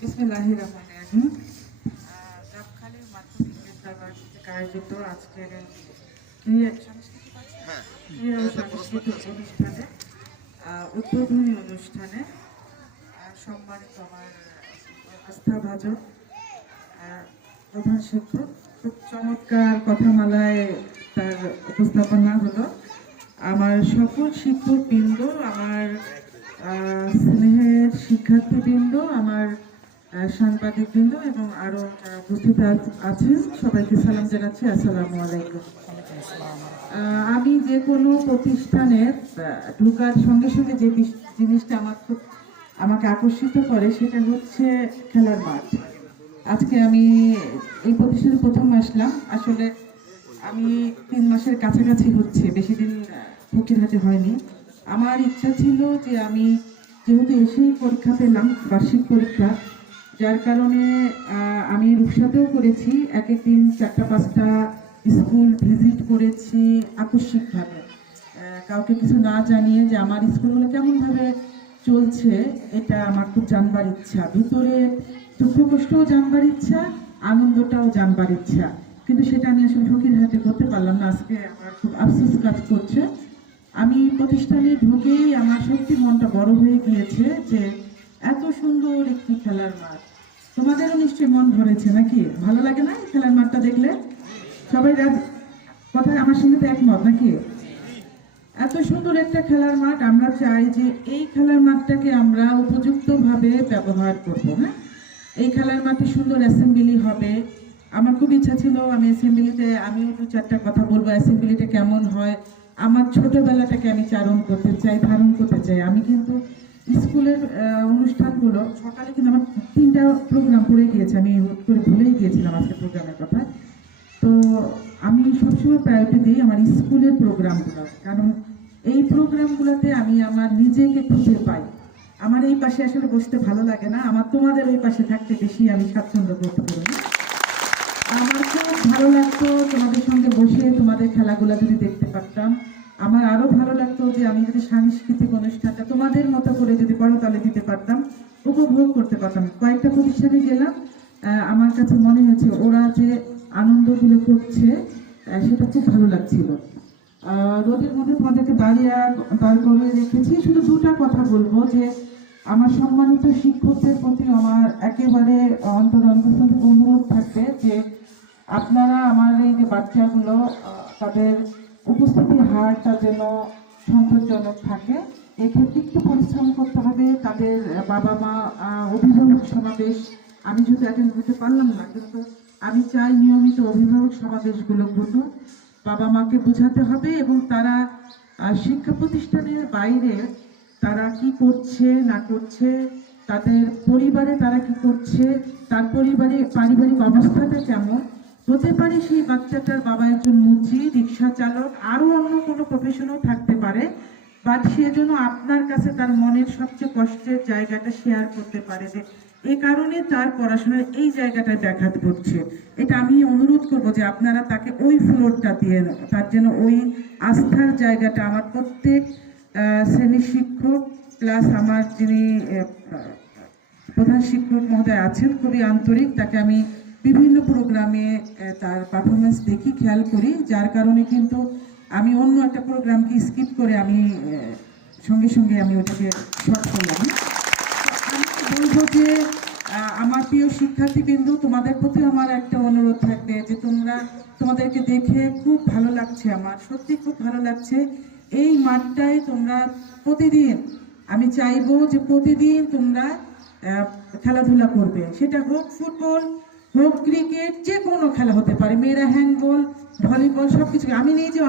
বিসমিল্লাহির রহমানির রহিম। গাবখালী মাধ্যমিক বিদ্যালয় কর্তৃক আয়োজিত আজকের ক্রিয়া ও সাংস্কৃতিক অনুষ্ঠানে উদ্বোধনী অনুষ্ঠানে সম্মানিত আমার আস্থাভাজন প্রধান শিক্ষক খুব চমৎকার কথামালায় তার উপস্থাপনা হলো। আমার সকল শিক্ষকবৃন্দ, আমার স্নেহের শিক্ষার্থীবৃন্দ, আমার সাংবাদিকবৃন্দ এবং আরো যারা উপস্থিত আছেন সবাইকে সালাম জানাচ্ছি, আসসালামু আলাইকুম। আমি যে কোনো প্রতিষ্ঠানে ঢোকার সঙ্গে সঙ্গে যে জিনিসটা আমাকে আকর্ষিত করে সেটা হচ্ছে খেলার মাঠ। আজকে আমি এই প্রতিষ্ঠানে প্রথম আসলাম। আসলে আমি 3 মাসের কাছাকাছি হচ্ছে, বেশি দিন ফকিরহাটে হয়নি। আমার ইচ্ছা ছিল যে আমি যেহেতু এসেই পরীক্ষা পেলাম, বার্ষিক পরীক্ষা, যার কারণে আমি রূপসাতেও করেছি, এক একদিন 4টা-5টা স্কুল ভিজিট করেছি আকস্মিকভাবে, কাউকে কিছু না জানিয়ে যে আমার স্কুলগুলো কেমনভাবে চলছে এটা আমার খুব জানবার ইচ্ছা। ভিতরে দুঃখ কষ্টও জানবার ইচ্ছা, আনন্দটাও জানবার ইচ্ছা, কিন্তু সেটা আমি আসলে ফকিরহাটে করতে পারলাম না। আজকে আমার খুব আফসোস কাজ করছে। আমি প্রতিষ্ঠানে ঢুকেই আমার সত্যি মনটা বড় হয়ে গিয়েছে যে এত সুন্দর একটি খেলার মাঠ। তোমাদেরও নিশ্চয়ই মন ভরেছে নাকি? ভালো লাগে না এই খেলার মাঠটা দেখলে? সবাই কথায় আমার সঙ্গে তো একমত নাকি? এত সুন্দর একটা খেলার মাঠ, আমরা চাই যে এই খেলার মাঠটাকে আমরা উপযুক্তভাবে ব্যবহার করব। হ্যাঁ, এই খেলার মাঠে সুন্দর অ্যাসেম্বলি হবে। আমার খুব ইচ্ছা ছিল আমি অ্যাসেম্বলিতে আমিও 2-4টা কথা বলবো, অ্যাসেম্বলিটা কেমন হয়। আমার ছোটবেলাটাকে আমি ধারণ করতে চাই। আমি কিন্তু স্কুলের অনুষ্ঠানগুলো সকালে কিন্তু আমার 3টা প্রোগ্রাম পড়ে গিয়েছে, আমি হুট করে ভুলেই গিয়েছিলাম আজকে প্রোগ্রামের কথা। তো আমি সবসময় প্রায়োরিটি দিই আমার স্কুলের প্রোগ্রামগুলো, কারণ এই প্রোগ্রামগুলোতে আমি আমার নিজেকে খুঁজে পাই। আমার এই পাশে আসলে বসতে ভালো লাগে না, আমার তোমাদের ওই পাশে থাকতে বেশি আমি স্বাচ্ছন্দ্য বোধ করি। আমার খুব ভালো লাগতো তোমাদের সঙ্গে বসে তোমাদের খেলাগুলো যদি দেখতে পারতাম। আমার আরো ভালো লাগতো যে আমি যদি সাংস্কৃতিক অনুষ্ঠানটা তোমাদের মতো করে যদি করতালে দিতে পারতাম, উপভোগ করতে পারতাম। কয়েকটা প্রতিষ্ঠানে গেলাম, আমার কাছে মনে হয়েছে ওরা যে আনন্দগুলো করছে সেটা খুব ভালো লাগছিল। রোদের মধ্যে তোমাদেরকে দাঁড় করে রেখেছি। শুধু 2টা কথা বলবো যে আমার সম্মানিত শিক্ষকদের প্রতি আমার একেবারে অন্তঃস্থল থেকে অনুরোধ থাকবে যে আপনারা আমার এই যে বাচ্চাগুলো তাদের উপস্থিতির হারটা যেন সন্তোষজনক থাকে, এক্ষেত্রে একটু পরিশ্রম করতে হবে। তাদের বাবা মা অভিভাবক সমাবেশ আমি যেহেতু অ্যাটেন্ড করতে পারলাম না, কিন্তু আমি চাই নিয়মিত অভিভাবক সমাবেশগুলো ঘটুক। বাবা মাকে বোঝাতে হবে এবং তারা শিক্ষা প্রতিষ্ঠানের বাইরে তারা কি করছে না করছে, তাদের পরিবারে তারা কি করছে, তার পারিবারিক অবস্থাটা কেমন হতে পারে। সেই বাচ্চাটার বাবা একজন মুচি, রিক্সা চালক, আরো অন্য কোনো প্রফেশনও থাকতে পারে, বাট সে যেন আপনার কাছে তার মনের সবচেয়ে কষ্টের জায়গাটা শেয়ার করতে পারে যে এই কারণে তার পড়াশোনার এই জায়গাটায় ব্যাঘাত ঘটছে। এটা আমি অনুরোধ করবো যে আপনারা তাকে ওই ফ্লোরটা দিয়ে, তার যেন ওই আস্থার জায়গাটা, আমার প্রত্যেক শ্রেণী শিক্ষক প্লাস আমার যিনি প্রধান শিক্ষক মহোদয় আছেন খুবই আন্তরিক, তাকে আমি বিভিন্ন প্রোগ্রামে তার পারফরমেন্স দেখি, খেয়াল করি, যার কারণে কিন্তু আমি অন্য একটা প্রোগ্রামকে স্কিপ করে আমি সঙ্গে সঙ্গে আমি ওটাকে শর্ট করলাম। আমি বলবো যে আমার প্রিয় শিক্ষার্থীবৃন্দ, তোমাদের প্রতি আমার একটা অনুরোধ থাকবে যে তোমাদেরকে দেখে খুব ভালো লাগছে, আমার সত্যি খুব ভালো লাগছে। এই মাঠটায় তোমরা প্রতিদিন, আমি চাইবো যে প্রতিদিন তোমরা খেলাধুলা করবে, সেটা হোক ফুটবল, হোক ক্রিকেট, যে কোনো খেলা হতে পারে, মেয়েরা হ্যান্ডবল, ভলিবল, সবকিছু। আমি নিজেও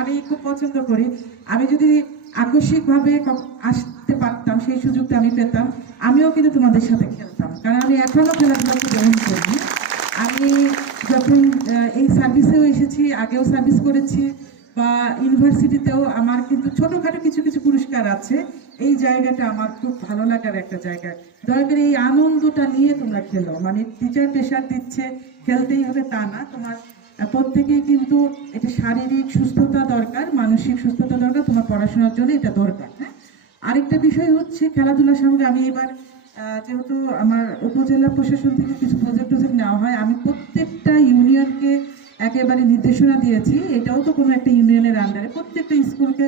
আমি খুব পছন্দ করি। আমি যদি আকস্মিকভাবে আসতে পারতাম, সেই সুযোগটা আমি পেতাম, আমিও কিন্তু তোমাদের সাথে খেলতাম, কারণ আমি এখনো খেলাধুলাকে গ্রহণ করি। আমি যখন এই সার্ভিসেও এসেছি, আগেও সার্ভিস করেছি বা ইউনিভার্সিটিতেও, আমার কিন্তু ছোটখাটো কিছু কিছু পুরস্কার আছে। এই জায়গাটা আমার খুব ভালো লাগার একটা জায়গা। দয়া করে এই আনন্দটা নিয়ে তোমরা খেলো, মানে টিচার প্রেশার দিচ্ছে খেলতেই হবে তা না, তোমার প্রত্যেকেই কিন্তু এটা শারীরিক সুস্থতা দরকার, মানসিক সুস্থতা দরকার, তোমার পড়াশোনার জন্য এটা দরকার। হ্যাঁ, আরেকটা বিষয় হচ্ছে খেলাধুলার সঙ্গে আমি এবার যেহেতু আমার উপজেলা প্রশাসন থেকে কিছু প্রজেক্ট নেওয়া হয়, আমি প্রত্যেকটা ইউনিয়নকে একেবারে নির্দেশনা দিয়েছি। এটাও তো কোনো একটা ইউনিয়নের আন্ডারে প্রত্যেকটা স্কুলকে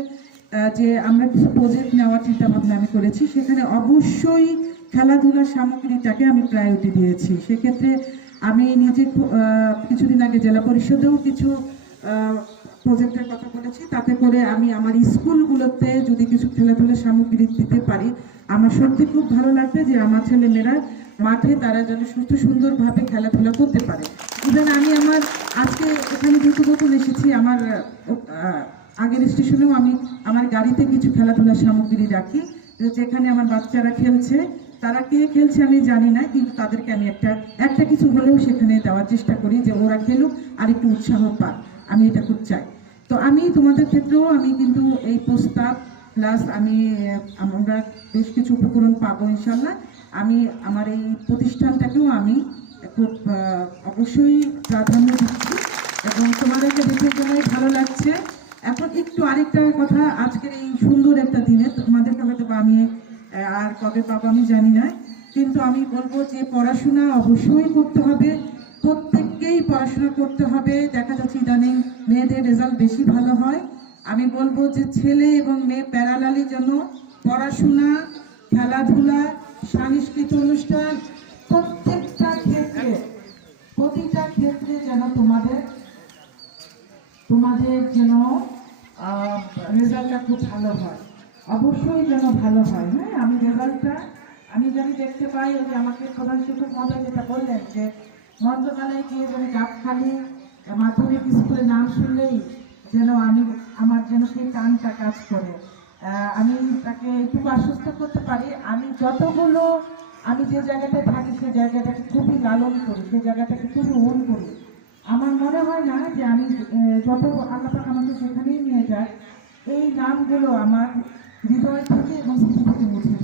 যে আমরা কিছু প্রজেক্ট নেওয়ার চিন্তা ভাবনা আমি করেছি। সেখানে অবশ্যই খেলাধুলার সামগ্রীটাকে আমি প্রায়োরিটি দিয়েছি। সেক্ষেত্রে আমি নিজে কিছুদিন আগে জেলা পরিষদেও কিছু প্রজেক্টের কথা বলেছি। তাতে করে আমি আমার স্কুলগুলোতে যদি কিছু খেলাধুলার সামগ্রী দিতে পারি, আমার সত্যি খুব ভালো লাগবে যে আমার ছেলেমেয়েরা মাঠে তারা যেন সুস্থ সুন্দরভাবে খেলাধুলা করতে পারে। ইভেন আমি আমার আজকে এখানে যেহেতু নতুন এসেছি, আমার আগের স্টেশনেও আমি আমার গাড়িতে কিছু খেলাধুলার সামগ্রী রাখি, যেখানে আমার বাচ্চারা খেলছে। তারা কে খেলছে আমি জানি না, কিন্তু তাদেরকে আমি একটা কিছু হলেও সেখানে দেওয়ার চেষ্টা করি, যে ওরা খেলুক আর একটু উৎসাহ পাক। আমি এটা খুব চাই। তো আমি তোমাদের ক্ষেত্রেও আমি কিন্তু এই প্রস্তাব প্লাস আমরা বেশ কিছু উপকরণ পাবো ইনশাল্লাহ। আমি আমার এই প্রতিষ্ঠানটাকেও আমি খুব অবশ্যই প্রাধান্য দিচ্ছি এবং তোমাদেরকে দেখে জন্যই ভালো লাগছে। এখন একটু আরেকটা কথা, আজকের এই সুন্দর একটা দিনে তোমাদেরকে হয়তো আমি আর কবে পাবো আমি জানি না, কিন্তু আমি বলবো যে পড়াশোনা অবশ্যই করতে হবে, প্রত্যেককেই পড়াশোনা করতে হবে। দেখা যাচ্ছে ইদানিং মেয়েদের রেজাল্ট বেশি ভালো হয়। আমি বলবো যে ছেলে এবং মেয়ে প্যারালালি যেন পড়াশোনা, খেলাধুলা, সাংস্কৃতিক অনুষ্ঠান প্রতিটা ক্ষেত্রে যেন তোমাদের যেন রেজাল্টটা খুব ভালো হয়, অবশ্যই যেন ভালো হয়। হ্যাঁ, আমি রেজাল্টটা আমি যদি দেখতে পাই, যে আমাকে প্রধান শিক্ষক মহোদয় যেটা বললেন যে মন্ত্রণালয়ে গিয়ে যেন গাবখালী মাধ্যমিক স্কুলের নাম শুনলেই যেন আমার যেন সেই টানটা কাজ করে। আমি তাকে একটু আশ্বস্ত করতে পারি, আমি যে জায়গাটায় থাকি সেই জায়গাটাকে খুবই লালন করি, সেই জায়গাটাকে খুবই ওন করি। আমার মনে হয় না যে আমি যত আল্লাহ পাক আমাকে সেখানেই নিয়ে যায়, এই নামগুলো আমার হৃদয় থেকে এবং স্মৃতি থেকে মুছে